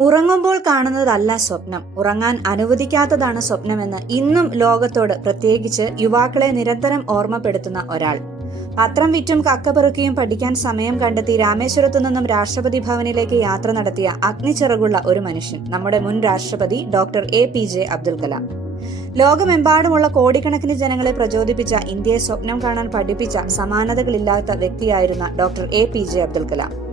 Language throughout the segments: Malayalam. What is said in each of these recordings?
ഉറങ്ങുമ്പോൾ കാണുന്നതല്ല സ്വപ്നം. ഉറങ്ങാൻ അനുവദിക്കാത്തതാണ് സ്വപ്നമെന്ന് ഇന്നും ലോകത്തോട് പ്രത്യേകിച്ച് യുവാക്കളെ നിരന്തരം ഓർമ്മപ്പെടുത്തുന്ന ഒരാൾ. പത്രം വിറ്റും കക്കപ്പെറുക്കിയും പഠിക്കാൻ സമയം കണ്ടെത്തി രാമേശ്വരത്തു നിന്നും രാഷ്ട്രപതി ഭവനിലേക്ക് യാത്ര നടത്തിയ അഗ്നിച്ചിറകുള്ള ഒരു മനുഷ്യൻ. നമ്മുടെ മുൻ രാഷ്ട്രപതി doctor A P J Abdul Kalam. ലോകമെമ്പാടുമുള്ള കോടിക്കണക്കിന് ജനങ്ങളെ പ്രചോദിപ്പിച്ച ഇന്ത്യയെ സ്വപ്നം കാണാൻ പഠിപ്പിച്ച സമാനതകളില്ലാത്ത വ്യക്തിയായിരുന്ന doctor A P J Abdul Kalam.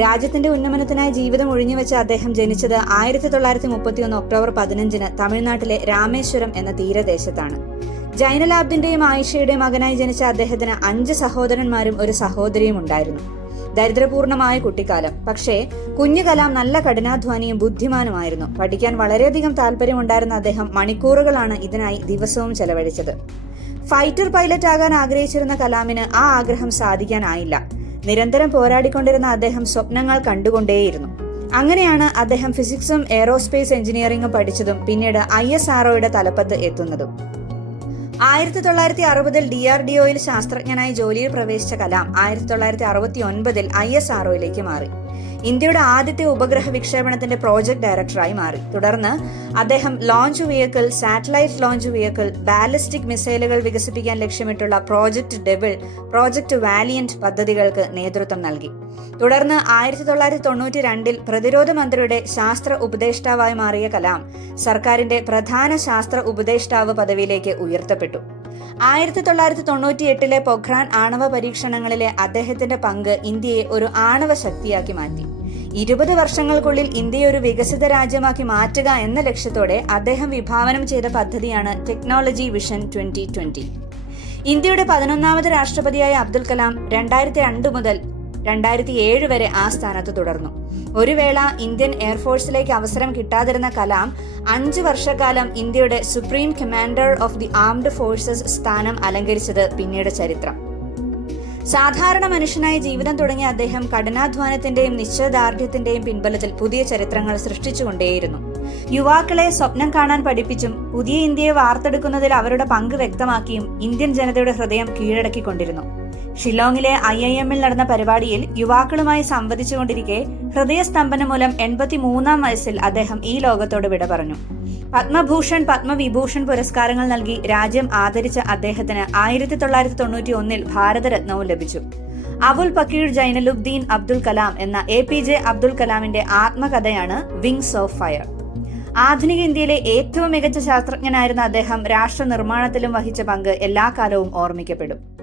രാജ്യത്തിന്റെ ഉന്നമനത്തിനായി ജീവിതം ഒഴിഞ്ഞുവെച്ച അദ്ദേഹം ജനിച്ചത് ആയിരത്തി തൊള്ളായിരത്തി മുപ്പത്തിയൊന്ന് ഒക്ടോബർ പതിനഞ്ചിന് തമിഴ്നാട്ടിലെ രാമേശ്വരം എന്ന തീരദേശത്താണ്. ജൈനലാബ്ദിന്റെയും ആയിഷയുടെയും മകനായി ജനിച്ച അദ്ദേഹത്തിന് അഞ്ച് സഹോദരന്മാരും ഒരു സഹോദരിയും ഉണ്ടായിരുന്നു. ദരിദ്രപൂർണമായ കുട്ടിക്കാലം. പക്ഷേ കുഞ്ഞു കലാം നല്ല കഠിനാധ്വാനിയും ബുദ്ധിമാനുമായിരുന്നു. പഠിക്കാൻ വളരെയധികം താല്പര്യമുണ്ടായിരുന്ന അദ്ദേഹം മണിക്കൂറുകളാണ് ഇതിനായി ദിവസവും ചെലവഴിച്ചത്. ഫൈറ്റർ പൈലറ്റ് ആകാൻ ആഗ്രഹിച്ചിരുന്ന കലാമിന് ആ ആഗ്രഹം സാധിക്കാനായില്ല. നിരന്തരം പോരാടിക്കൊണ്ടിരുന്ന അദ്ദേഹം സ്വപ്നങ്ങൾ കണ്ടുകൊണ്ടേയിരുന്നു. അങ്ങനെയാണ് അദ്ദേഹം ഫിസിക്സും എയറോസ്പേസ് എഞ്ചിനീയറിംഗും പഠിച്ചതും പിന്നീട് ഐ എസ് ആർഒയുടെ തലപ്പത്ത് എത്തുന്നതും. ആയിരത്തി തൊള്ളായിരത്തി അറുപതിൽ ഡി ആർ ഡി ഒയിൽ ശാസ്ത്രജ്ഞനായി ജോലിയിൽ പ്രവേശിച്ച കലാം ആയിരത്തി തൊള്ളായിരത്തി അറുപത്തി ഒൻപതിൽ ഐ എസ് ആർഒയിലേക്ക് മാറി. ഇന്ത്യയുടെ ആദ്യത്തെ ഉപഗ്രഹ വിക്ഷേപണത്തിന്റെ പ്രോജക്ട് ഡയറക്ടറായി മാറി. തുടർന്ന് അദ്ദേഹം launch vehicle satellite launch vehicle ballistic മിസൈലുകൾ വികസിപ്പിക്കാൻ ലക്ഷ്യമിട്ടുള്ള പ്രോജക്ട് ഡെബിൾ പ്രോജക്ട് വാലിയന്റ് പദ്ധതികൾക്ക് നേതൃത്വം നൽകി. തുടർന്ന് ആയിരത്തി തൊള്ളായിരത്തി തൊണ്ണൂറ്റി രണ്ടിൽ പ്രതിരോധ മന്ത്രിയുടെ ശാസ്ത്ര ഉപദേഷ്ടാവായി മാറിയ കലാം സർക്കാരിന്റെ പ്രധാന ശാസ്ത്ര ഉപദേഷ്ടാവ് പദവിയിലേക്ക് ഉയർത്തപ്പെട്ടു. ആയിരത്തി തൊള്ളായിരത്തി തൊണ്ണൂറ്റി എട്ടിലെ പൊഖ്രാൻ ആണവ പരീക്ഷണങ്ങളിലെ അദ്ദേഹത്തിന്റെ പങ്ക് ഇന്ത്യയെ ഒരു ആണവ ശക്തിയാക്കി മാറ്റി. ഇരുപത് വർഷങ്ങൾക്കുള്ളിൽ ഇന്ത്യയെ ഒരു വികസിത രാജ്യമാക്കി മാറ്റുക എന്ന ലക്ഷ്യത്തോടെ അദ്ദേഹം വിഭാവനം ചെയ്ത പദ്ധതിയാണ് ടെക്നോളജി വിഷൻ ട്വന്റി ട്വന്റി. ഇന്ത്യയുടെ പതിനൊന്നാമത് രാഷ്ട്രപതിയായ അബ്ദുൽ കലാം രണ്ടായിരത്തി രണ്ട് മുതൽ രണ്ടായിരത്തി ഏഴ് വരെ ആ സ്ഥാനത്ത് തുടർന്നു. ഒരു വേള ഇന്ത്യൻ എയർഫോഴ്സിലേക്ക് അവസരം കിട്ടാതിരുന്ന കലാം അഞ്ച് വർഷക്കാലം ഇന്ത്യയുടെ supreme commander of the armed forces സ്ഥാനം അലങ്കരിച്ചത് പിന്നീട് ചരിത്രം. സാധാരണ മനുഷ്യനായി ജീവിതം തുടങ്ങിയ അദ്ദേഹം കഠിനാധ്വാനത്തിന്റെയും നിശ്ചയദാർഢ്യത്തിന്റെയും പിൻബലത്തിൽ പുതിയ ചരിത്രങ്ങൾ സൃഷ്ടിച്ചുകൊണ്ടേയിരുന്നു. യുവാക്കളെ സ്വപ്നം കാണാൻ പഠിപ്പിച്ചും പുതിയ ഇന്ത്യയെ വാർത്തെടുക്കുന്നതിൽ അവരുടെ പങ്ക് വ്യക്തമാക്കിയും ഇന്ത്യൻ ജനതയുടെ ഹൃദയം കീഴടക്കിക്കൊണ്ടിരുന്നു. ഷില്ലോങ്ങിലെ ഐ ഐ എമ്മിൽ നടന്ന പരിപാടിയിൽ യുവാക്കളുമായി സംവദിച്ചുകൊണ്ടിരിക്കെ ഹൃദയസ്തംഭനം മൂലം എൺപത്തിമൂന്നാം വയസ്സിൽ അദ്ദേഹം ഈ ലോകത്തോട് വിട പറഞ്ഞു. പത്മഭൂഷൺ പത്മവിഭൂഷൺ പുരസ്കാരങ്ങൾ നൽകി രാജ്യം ആദരിച്ച അദ്ദേഹത്തിന് ആയിരത്തി തൊള്ളായിരത്തി തൊണ്ണൂറ്റി ഒന്നിൽ ഭാരതരത്നവും ലഭിച്ചു. അബുൽ പക്കീർ ജൈനലുദ്ദീൻ അബ്ദുൽ കലാം എന്ന എ പി ജെ അബ്ദുൽ കലാമിന്റെ ആത്മകഥയാണ് വിങ്സ് ഓഫ് ഫയർ. ആധുനിക ഇന്ത്യയിലെ ഏറ്റവും മികച്ച ശാസ്ത്രജ്ഞനായിരുന്ന അദ്ദേഹം രാഷ്ട്ര നിർമ്മാണത്തിലും വഹിച്ച പങ്ക് എല്ലാ കാലവും ഓർമ്മിക്കപ്പെടും.